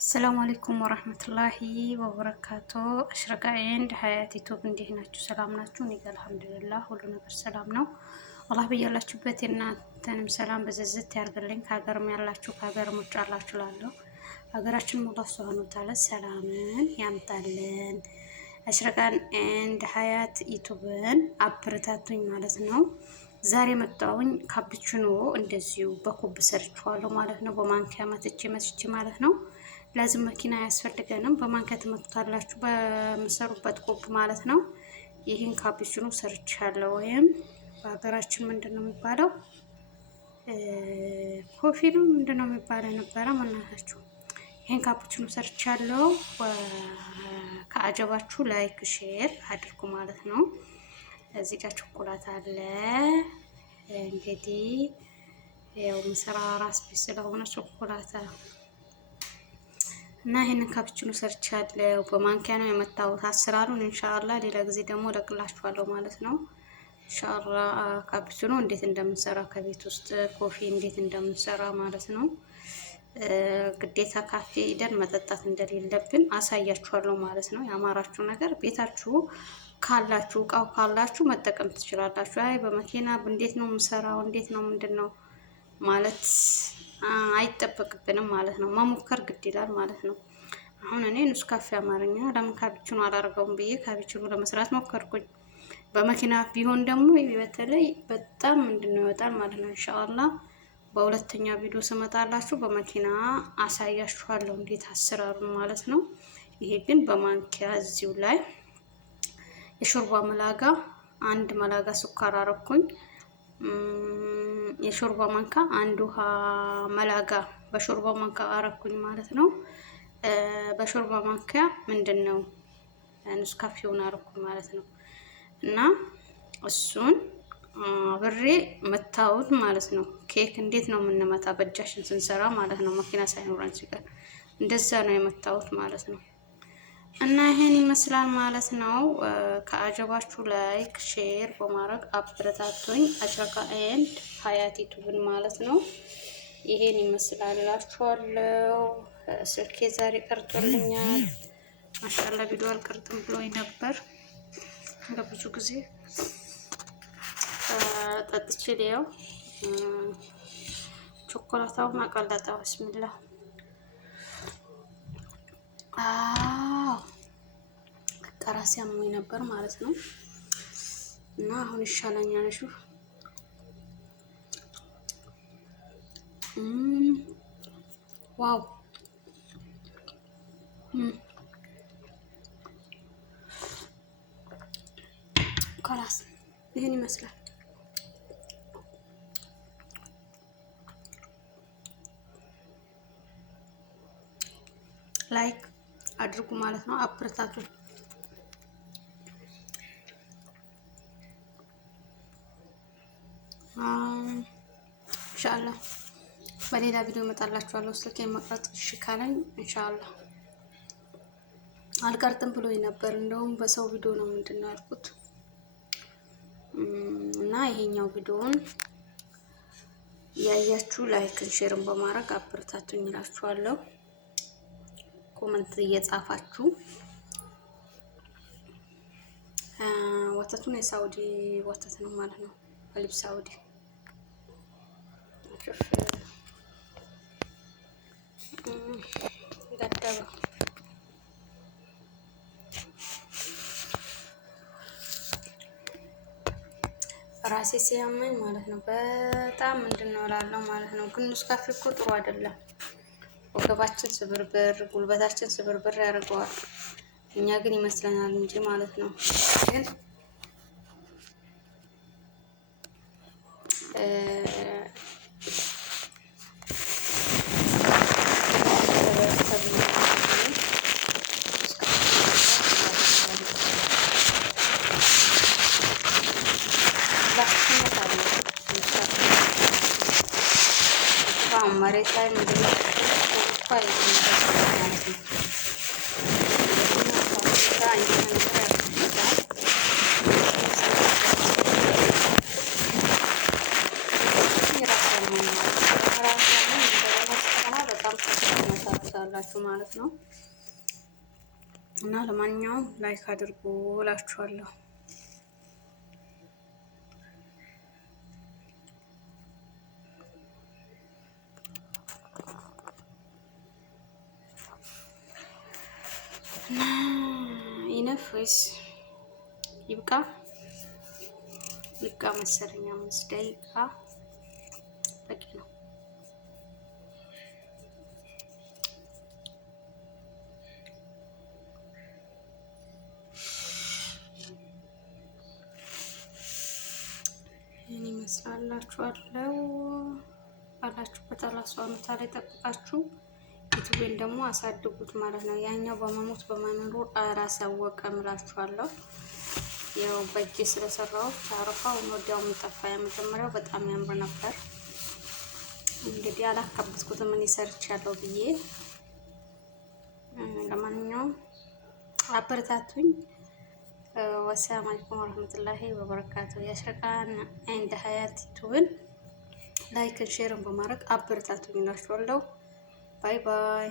السلام عليكم ورحمة الله وبركاته. أشرق عند حياتي توب نديه ناتشو سلامناتشو نيجا الحمد لله ولو نبر سلامنا والله بيا الله شبتنا تنم سلام بززت يارجلين كاجر ميالاتشو كاجر متعلاتشو لالو أجراشن الله سبحانه وتعالى سلامن يامتالن أشرق عند حياة يوتيوبن أبرتاتين مالتنا ዛሬ መጣውኝ ካፕቹኖ እንደዚሁ በኩብ ሰርቻለሁ ማለት ነው። በማንኪያ መትቼ ማለት ነው። ለዚህ መኪና ያስፈልገንም በማንኪያ ትመቱታላችሁ በመሰሩበት ኩብ ማለት ነው። ይሄን ካፕቹኖ ሰርቻለሁ ወይም በሀገራችን ምንድነው የሚባለው? ኮፊ ነው ምንድነው የሚባለው ነበረ ማናታችሁ። ይሄን ካፕቹኖ ሰርቻለሁ። ከአጀባችሁ ላይክ ሼር አድርጉ ማለት ነው። እዚህ ጋር ቾኮላታ አለ። እንግዲህ ያው ምስራ ራስ ቢስ ስለሆነ ቾኮላታ እና ይሄንን ካፕቹኖ ሰርቻለሁ። በማንኪያ ነው የመታሁት። አሰራሩን ኢንሻአላህ ሌላ ጊዜ ደግሞ ለቅላችኋለሁ ማለት ነው። ኢንሻአላህ ካፕቹኖ እንዴት እንደምንሰራ ከቤት ውስጥ ኮፊ እንዴት እንደምንሰራ ማለት ነው። ግዴታ ካፌ ሄደን መጠጣት እንደሌለብን አሳያችኋለሁ ማለት ነው። ያማራችሁ ነገር ቤታችሁ ካላችሁ እቃው ካላችሁ መጠቀም ትችላላችሁ። አይ በመኪና እንዴት ነው የምሰራው እንዴት ነው ምንድነው ማለት አይጠበቅብንም ማለት ነው። መሞከር ግድ ይላል ማለት ነው። አሁን እኔ ኑስካፌ አማርኛ ለምን ካፕቹኖ አላደርገውም ብዬ ካፕቹኖ ለመስራት ሞከርኩኝ። በመኪና ቢሆን ደግሞ በተለይ በጣም ምንድነው ይወጣል ማለት ነው። ኢንሻአላህ በሁለተኛ ቪዲዮ ስመጣላችሁ በመኪና አሳያችኋለሁ እንዴት አሰራሩን ማለት ነው። ይሄ ግን በማንኪያ እዚሁ ላይ የሾርባ መላጋ አንድ መላጋ ስኳር አረኩኝ። የሾርባ ማንካ አንድ ውሃ መላጋ በሾርባ ማንካ አረኩኝ ማለት ነው። በሾርባ ማንኪያ ምንድነው ኑስካፌውን አረኩኝ ማለት ነው። እና እሱን አብሬ መታውት ማለት ነው። ኬክ እንዴት ነው የምንመታ በእጃችን ስንሰራ ማለት ነው። መኪና ሳይኖረን ሲቀር እንደዛ ነው የመታውት ማለት ነው። እና ይሄን ይመስላል ማለት ነው። ከአጀባችሁ ላይክ ሼር በማድረግ አበረታቱኝ። አሽረካ ኤንድ ሀያት ዩቲዩብን ማለት ነው። ይሄን ይመስላል እላችኋለሁ። ስልኬ ዛሬ ቀርቶልኛል። ማሻአላ ቪዲዮ አልቀርጥም ብሎኝ ነበር ለብዙ ጊዜ ጠጥቼ ሊያው ቾኮላታው ማቀለጣው ብስሚላህ ራሴ አሞኝ ነበር ማለት ነው። እና አሁን ይሻለኛል። እሺ ዋው خلاص ይሄን ይመስላል። ላይክ አድርጉ ማለት ነው። አበረታቱ። ኢንሻአላህ በሌላ ቪዲዮ እመጣላችኋለሁ። ስልኬን መቅረጥ እሺ ካለኝ ኢንሻአላህ አልቀርጥም ብሎኝ ነበር። እንደውም በሰው ቪዲዮ ነው ምንድነው ያልኩት። እና ይሄኛው ቪዲዮውን ያያችሁ ላይክ ሼርም በማድረግ አበረታቱኝ እላችኋለሁ። ኮሜንት እየጻፋችሁ ወተቱን የሳውዲ ወተት ነው ማለት ነው። ሀሊብ ሳውዲ ገደበ ራሴ ሲያመኝ ማለት ነው። በጣም ምንድነው እላለሁ ማለት ነው። ግን ኑስካፌ እኮ ጥሩ አይደለም። ወገባችን ስብርብር ጉልበታችን ስብርብር ያደርገዋል። እኛ ግን ይመስለናል እንጂ ማለት ነው። ግን መሬት ላይ ምንድነው ትችላላችሁ ማለት ነው። እና ለማንኛውም ላይክ አድርጉ እላችኋለሁ። ይነፍስ ይብቃ መሰለኝ 5 ደቂቃ በቂ ነው። ይህን ይመስላላችኋለሁ። ባላችሁበት አላህ ሱብሃነሁ ወተዓላ ይጠብቃችሁ። ዩቲዩብን ደግሞ አሳድጉት ማለት ነው። ያኛው በመሞት በመኖሩ አላሳወቀም እላችኋለሁ። ያው በእጄ ስለሰራው ታረፋው ወዲያውም ጠፋ። የመጀመሪያው በጣም ያምር ነበር። እንግዲህ አላካበትኩትም እኔ ሰርቻለሁ ብዬ። ለማንኛውም አበረታቱኝ። ወሰላሙ አለይኩም ወራህመቱላሂ ወበረካቱ። የአሽረቃን እንደ ሀያት ዩቲዩብን ላይክ ሼርን በማድረግ አበረታቱኝ እላችኋለሁ። ባይ ባይ።